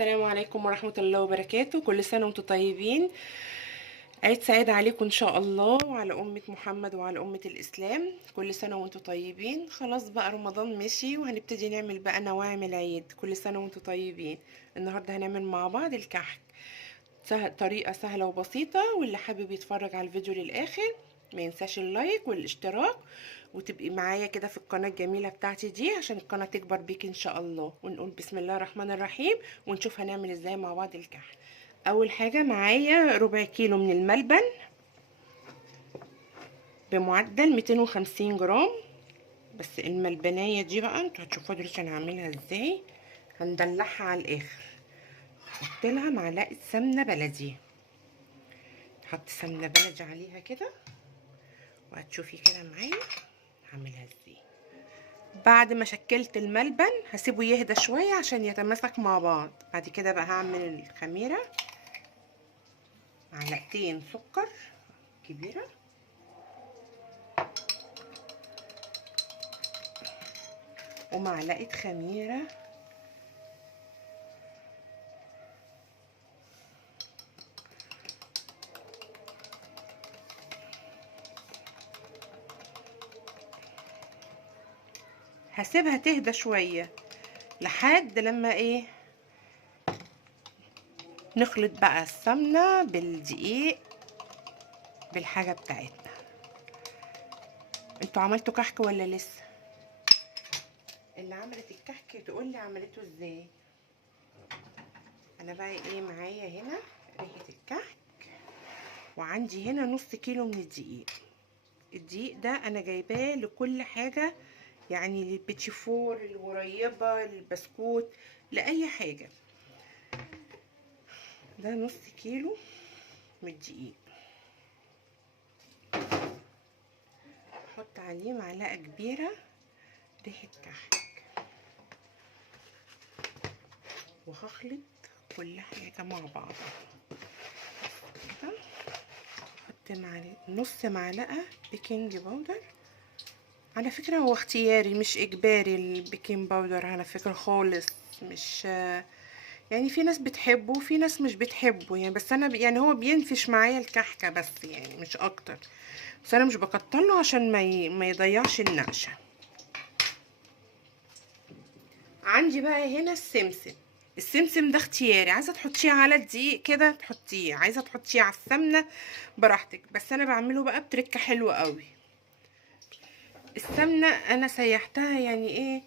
السلام عليكم ورحمة الله وبركاته. كل سنة وانتم طيبين. عيد سعيد عليكم ان شاء الله، وعلى أمة محمد وعلى أمة الإسلام. كل سنة وانتم طيبين. خلاص بقى رمضان مشي وهنبتدي نعمل بقى نواعم العيد. كل سنة وانتم طيبين. النهاردة هنعمل مع بعض الكحك. طريقة سهلة وبسيطة، واللي حابب يتفرج على الفيديو للآخر ما ينساش اللايك والاشتراك، وتبقي معايا كده في القناة الجميلة بتاعتي دي عشان القناة تكبر بيك ان شاء الله. ونقول بسم الله الرحمن الرحيم ونشوف هنعمل ازاي مع بعض الكحك. اول حاجة معايا ربع كيلو من الملبن بمعدل 250 جرام. بس الملبنية دي بقى انتوا هتشوفوا دلوقتي انا هعملها ازاي. هندلعها على الاخر، نحط لها معلقة سمنة بلدي. نحط سمنة بلدي عليها كده، وهتشوفي كده معايا هعملها ازاي. بعد ما شكلت الملبن هسيبه يهدى شوية عشان يتماسك مع بعض. بعد كده بقى هعمل الخميرة. معلقتين سكر كبيرة، ومعلقة خميرة، هسيبها تهدى شوية لحد لما نخلط بقى السمنة بالدقيق بالحاجة بتاعتنا. انتوا عملتوا كحك ولا لسه؟ اللي عملت الكحك تقولي عملته ازاي. انا بقى معايا هنا ريحة الكحك، وعندي هنا نص كيلو من الدقيق. الدقيق ده انا جايباه لكل حاجة، يعني للبيتيفور، الغريبة، البسكوت، لأي حاجة. ده نص كيلو من الدقيق. احط عليه معلقة كبيرة ريحة كحك، وهخلط كل حاجة مع بعض كده. احط نص معلقة بيكنج باودر. على فكرة هو اختياري مش اجباري البيكنج باودر على فكرة خالص. مش يعني في ناس بتحبه وفي ناس مش بتحبه يعني، بس انا يعني هو بينفش معايا الكحكة بس يعني مش اكتر. بس انا مش بكتره عشان ما يضيعش النقشة. عندي بقى هنا السمسم. السمسم ده اختياري، عايزه تحطيه على الدقيق كده تحطيه، عايزه تحطيه على السمنه براحتك. بس انا بعمله بقى بتركه حلوه قوي. السمنه انا سيحتها يعني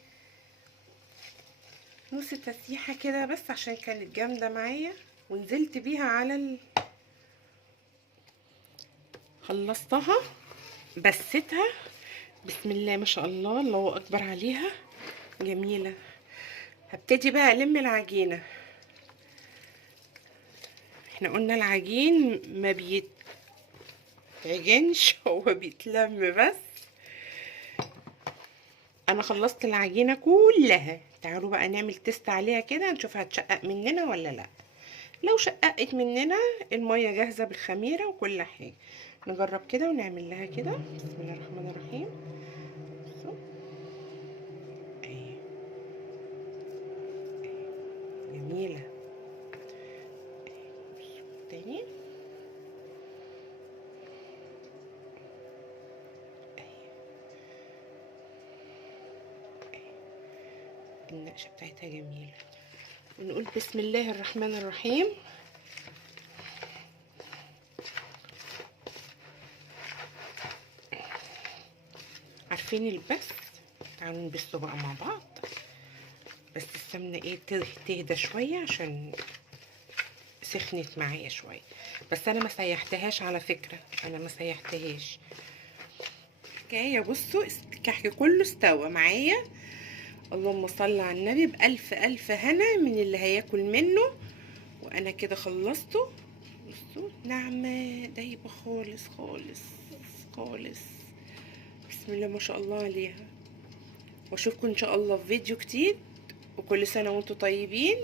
نص تسيحه كده بس عشان كانت جامده معايا، ونزلت بيها على خلصتها بستها. بسم الله ما شاء الله، الله اكبر عليها، جميله. هبتدي بقى الم العجينه. احنا قلنا العجين ما بيتعجنش هو بيتلم بس. انا خلصت العجينه كلها. تعالوا بقى نعمل تيست عليها كده نشوف هتشقق مننا ولا لا. لو شققت مننا الميه جاهزه بالخميره وكل حاجه. نجرب كده ونعمل لها كده. بسم الله الرحمن الرحيم. بصوا اهي جميله. بصوا تاني النقشه بتاعتها جميله. ونقول بسم الله الرحمن الرحيم. عارفين البس؟ تعالوا نبسه بقى مع بعض. بس السمنه تهدى شويه عشان سخنت معايا شويه. بس انا ما سيحتهاش على فكره، انا ما سيحتهاش. حكايه بصوا الكحك كله استوى معايا. اللهم صل على النبي. بألف ألف هنا من اللي هياكل منه. وانا كده خلصته. بصوا ناعمه دايبه خالص خالص خالص. بسم الله ما شاء الله عليها. واشوفكم ان شاء الله في فيديو جديد. وكل سنه وانتم طيبين.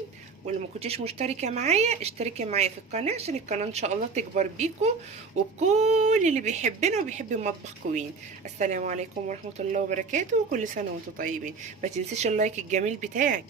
واللي ما كنتيش مشتركه معايا اشتركي معايا في القناه عشان القناه ان شاء الله تكبر بيكم وبكل اللي بيحبنا وبيحب مطبخ كوين. السلام عليكم ورحمه الله وبركاته. وكل سنه وانتم طيبين. ما تنسيش اللايك الجميل بتاعك.